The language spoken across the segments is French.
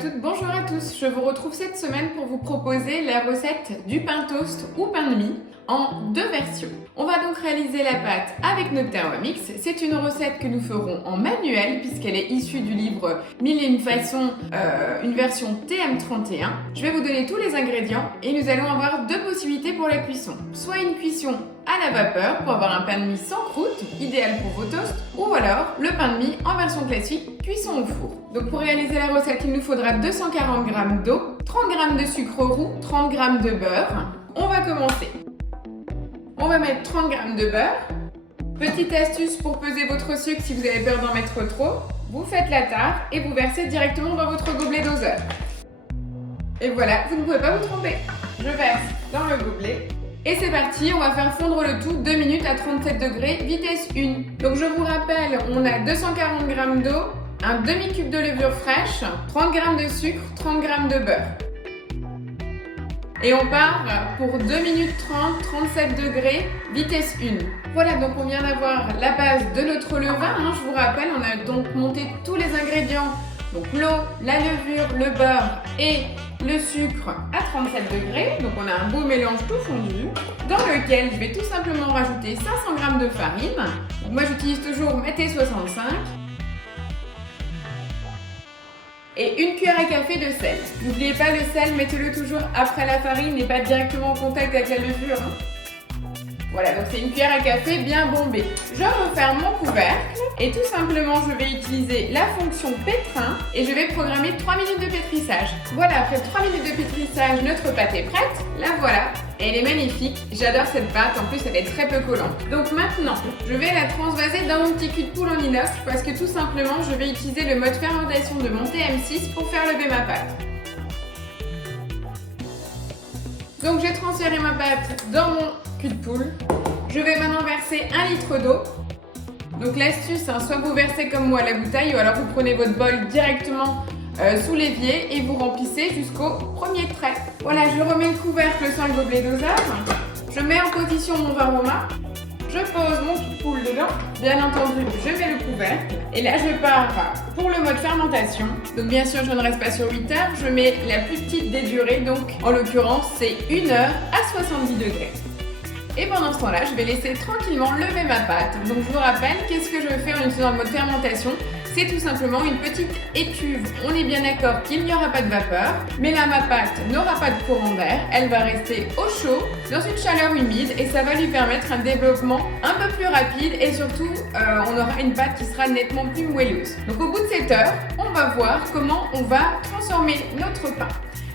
toutes, bonjour à tous. Je vous retrouve cette semaine pour vous proposer la recette du pain toast ou pain de mie en deux versions. On va donc réaliser la pâte avec notre Thermomix. C'est une recette que nous ferons en manuel puisqu'elle est issue du livre 1001 façons, une version TM31. Je vais vous donner tous les ingrédients et nous allons avoir deux possibilités pour la cuisson. Soit une cuisson à la vapeur pour avoir un pain de mie sans croûte, idéal pour vos toasts, ou alors le pain de mie en version classique, cuisson au four. Donc pour réaliser la recette, il nous faudra 240 g d'eau, 30 g de sucre roux, 30 g de beurre. On va commencer. On va mettre 30 g de beurre. Petite astuce pour peser votre sucre si vous avez peur d'en mettre trop, vous faites la tare et vous versez directement dans votre gobelet doseur. Et voilà, vous ne pouvez pas vous tromper. Je verse dans le gobelet. Et c'est parti, on va faire fondre le tout 2 minutes à 37 degrés, vitesse 1. Donc je vous rappelle, on a 240 g d'eau, un demi-cube de levure fraîche, 30 g de sucre, 30 g de beurre. Et on part pour 2 minutes 30, 37 degrés, vitesse 1. Voilà, donc on vient d'avoir la base de notre levain. Je vous rappelle, on a donc monté tous les ingrédients. Donc l'eau, la levure, le beurre et le sucre à 37 degrés. Donc on a un beau mélange tout fondu dans lequel je vais tout simplement rajouter 500 g de farine. Donc moi j'utilise toujours ma T65. Et une cuillère à café de sel. N'oubliez pas le sel, mettez-le toujours après la farine et pas directement en contact avec la levure. Voilà, donc c'est une cuillère à café bien bombée. Je referme mon couvercle et tout simplement je vais utiliser la fonction pétrin et je vais programmer 3 minutes de pétrissage. Voilà, après 3 minutes de pétrissage, notre pâte est prête. La voilà, et elle est magnifique. J'adore cette pâte, en plus elle est très peu collante. Donc maintenant, je vais la transvaser dans mon petit cul de poule en inox parce que tout simplement je vais utiliser le mode fermentation de mon TM6 pour faire lever ma pâte. Donc j'ai transféré ma pâte dans mon cul de poule. Je vais maintenant verser 1 litre d'eau. Donc l'astuce, soit vous versez comme moi la bouteille ou alors vous prenez votre bol directement sous l'évier et vous remplissez jusqu'au premier trait. Voilà, je remets le couvercle sur le gobelet dosage. Je mets en position mon varoma. Je pose mon cul de poule dedans. Bien entendu, je mets le couvercle. Et là, je pars pour le mode fermentation. Donc bien sûr, je ne reste pas sur 8 heures. Je mets la plus petite des durées. Donc en l'occurrence, c'est 1 heure à 70 degrés. Et pendant ce temps-là, je vais laisser tranquillement lever ma pâte. Donc je vous rappelle, qu'est-ce que je fais en utilisant le mode fermentation? C'est tout simplement une petite étuve. On est bien d'accord qu'il n'y aura pas de vapeur, mais là ma pâte n'aura pas de courant d'air. Elle va rester au chaud, dans une chaleur humide, et ça va lui permettre un développement un peu plus rapide et surtout, on aura une pâte qui sera nettement plus moelleuse. Donc au bout de 7 heures, on va voir comment on va transformer notre pain.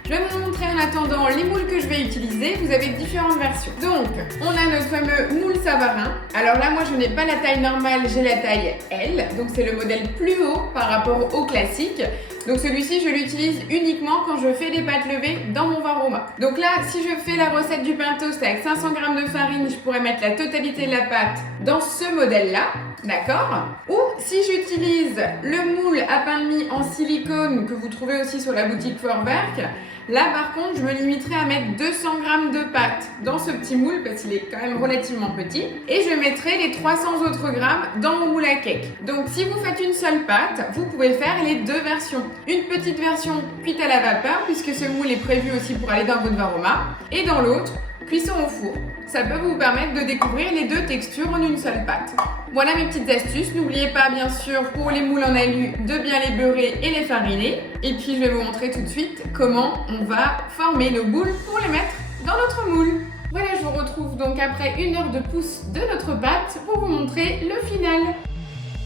Je vais vous montrer en attendant les moules que je vais utiliser. Vous avez différentes versions. Donc, on a notre fameux moule Savarin. Alors là, moi, je n'ai pas la taille normale, j'ai la taille L. Donc, c'est le modèle plus haut par rapport au classique. Donc, celui-ci, je l'utilise uniquement quand je fais des pâtes levées dans mon varoma. Donc là, si je fais la recette du pain toast avec 500 g de farine, je pourrais mettre la totalité de la pâte dans ce modèle-là. D'accord? Ou si j'utilise le moule à pain de mie en silicone que vous trouvez aussi sur la boutique Forwerk, là par contre je me limiterai à mettre 200 g de pâte dans ce petit moule parce qu'il est quand même relativement petit et je mettrai les 300 autres grammes dans mon moule à cake. Donc si vous faites une seule pâte, vous pouvez faire les deux versions. Une petite version cuite à la vapeur puisque ce moule est prévu aussi pour aller dans votre varoma et dans l'autre, cuisson au four. Ça peut vous permettre de découvrir les deux textures en une seule pâte. Voilà mes petites astuces. N'oubliez pas bien sûr pour les moules en alu de bien les beurrer et les fariner. Et puis je vais vous montrer tout de suite comment on va former nos boules pour les mettre dans notre moule. Voilà, je vous retrouve donc après 1 heure de pousse de notre pâte pour vous montrer le final.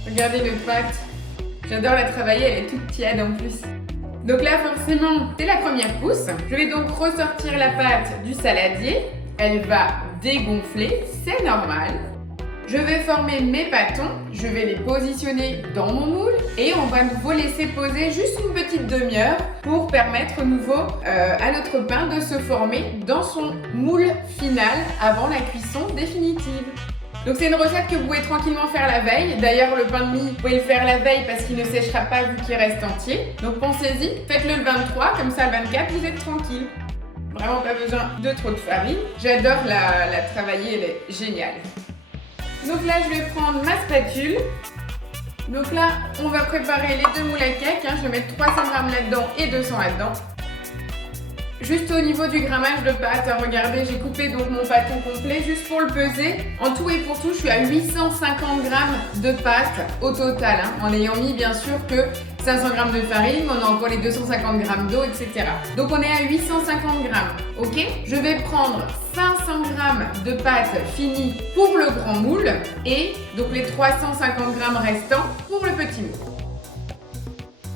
Regardez notre pâte. J'adore la travailler, elle est toute tiède en plus. Donc là forcément c'est la première pousse. Je vais donc ressortir la pâte du saladier. Elle va dégonfler, c'est normal. Je vais former mes pâtons, je vais les positionner dans mon moule et on va vous laisser poser juste une petite demi-heure pour permettre au nouveau à notre pain de se former dans son moule final avant la cuisson définitive. Donc c'est une recette que vous pouvez tranquillement faire la veille. D'ailleurs le pain de mie, vous pouvez le faire la veille parce qu'il ne séchera pas vu qu'il reste entier. Donc pensez-y, faites-le le 23, comme ça le 24 vous êtes tranquille. Vraiment pas besoin de trop de farine. J'adore la travailler, elle est géniale. Donc là je vais prendre ma spatule. Donc là, on va préparer les deux moules à cake. Je vais mettre 300 g là-dedans et 200 là-dedans. Juste au niveau du grammage de pâte, regardez, j'ai coupé donc mon pâton complet juste pour le peser. En tout et pour tout, je suis à 850 g de pâte au total, en ayant mis bien sûr que 500 g de farine, mais on a encore les 250 g d'eau, etc. Donc on est à 850 g, ok? Je vais prendre 500 g de pâte finie pour le grand moule et donc les 350 g restants pour le petit moule.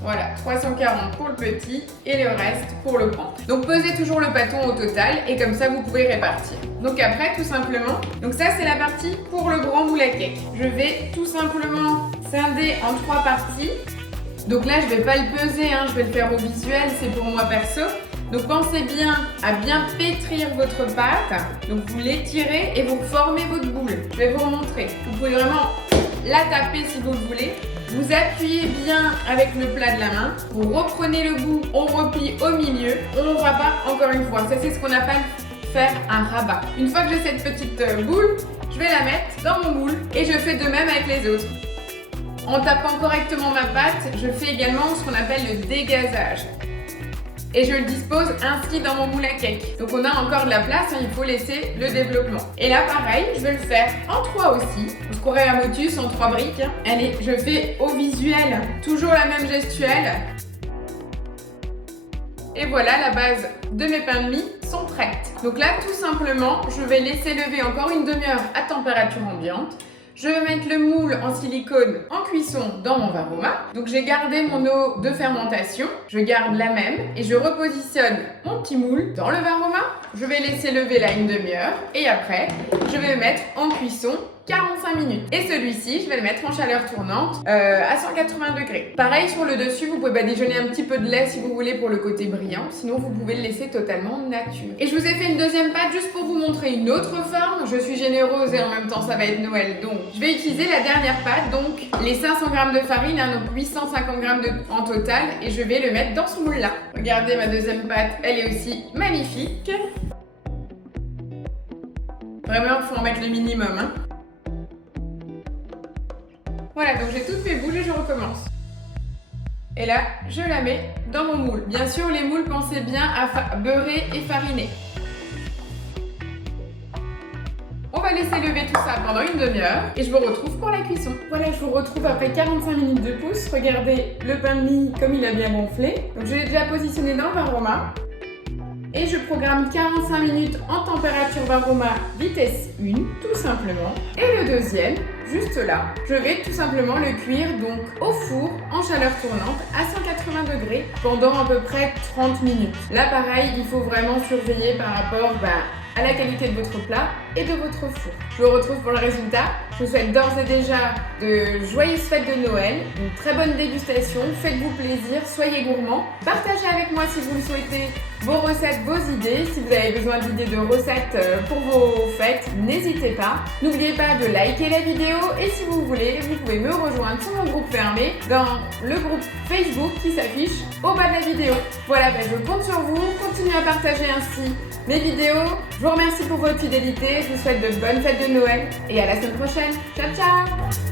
Voilà, 340 pour le petit et le reste pour le grand. Donc pesez toujours le pâton au total et comme ça vous pouvez répartir. Donc après tout simplement, donc ça c'est la partie pour le grand moule à cake. Je vais tout simplement scinder en 3 parties. Donc là je vais pas le peser, je vais le faire au visuel, c'est pour moi perso. Donc pensez bien à bien pétrir votre pâte. Donc vous l'étirez et vous formez votre boule. Je vais vous remontrer. Vous pouvez vraiment la taper si vous le voulez. Vous appuyez bien avec le plat de la main, vous reprenez le bout, on replie au milieu, on rabat encore une fois. Ça c'est ce qu'on appelle faire un rabat. Une fois que j'ai cette petite boule, je vais la mettre dans mon moule et je fais de même avec les autres. En tapant correctement ma pâte, je fais également ce qu'on appelle le dégazage. Et je le dispose ainsi dans mon moule à cake. Donc on a encore de la place, il faut laisser le développement. Et là pareil, je vais le faire en 3 aussi. On se croirait à Motus en 3 briques. Allez, je fais au visuel, toujours la même gestuelle. Et voilà, la base de mes pains de mie sont prêtes. Donc là, tout simplement, je vais laisser lever encore une demi-heure à température ambiante. Je vais mettre le moule en silicone en cuisson dans mon Varoma. Donc j'ai gardé mon eau de fermentation, je garde la même et je repositionne mon petit moule dans le Varoma. Je vais laisser lever là une demi-heure et après je vais le mettre en cuisson 45 minutes. Et celui-ci, je vais le mettre en chaleur tournante à 180 degrés. Pareil sur le dessus, vous pouvez badigeonner un petit peu de lait si vous voulez pour le côté brillant. Sinon, vous pouvez le laisser totalement nature. Et je vous ai fait une deuxième pâte juste pour vous montrer une autre forme. Je suis généreuse et en même temps, ça va être Noël. Donc, je vais utiliser la dernière pâte. Donc, les 500 g de farine, donc 850 g en total. Et je vais le mettre dans ce moule-là. Regardez, ma deuxième pâte, elle est aussi magnifique. Vraiment, il faut en mettre le minimum. Voilà, donc j'ai toutes mes boules et je recommence. Et là, je la mets dans mon moule. Bien sûr, les moules, pensez bien à beurrer et fariner. On va laisser lever tout ça pendant une demi-heure et je vous retrouve pour la cuisson. Voilà, je vous retrouve après 45 minutes de pouce. Regardez le pain de mie comme il a bien gonflé. Donc je l'ai déjà positionné dans le Varoma. Et je programme 45 minutes en température Varoma vitesse 1, tout simplement. Et le deuxième, juste là, je vais tout simplement le cuire donc au four en chaleur tournante à 180 degrés pendant à peu près 30 minutes. Là pareil, il faut vraiment surveiller par rapport à la qualité de votre plat et de votre four. Je vous retrouve pour le résultat. Je vous souhaite d'ores et déjà de joyeuses fêtes de Noël, une très bonne dégustation, faites-vous plaisir, soyez gourmands. Partagez avec moi si vous le souhaitez vos recettes, vos idées. Si vous avez besoin d'idées de recettes pour vos fêtes, n'hésitez pas. N'oubliez pas de liker la vidéo et si vous voulez, vous pouvez me rejoindre sur mon groupe fermé dans le groupe Facebook qui s'affiche au bas de la vidéo. Voilà, je compte sur vous, continuez à partager ainsi mes vidéos. Je vous remercie pour votre fidélité, je vous souhaite de bonnes fêtes de Noël et à la semaine prochaine. Ciao ciao!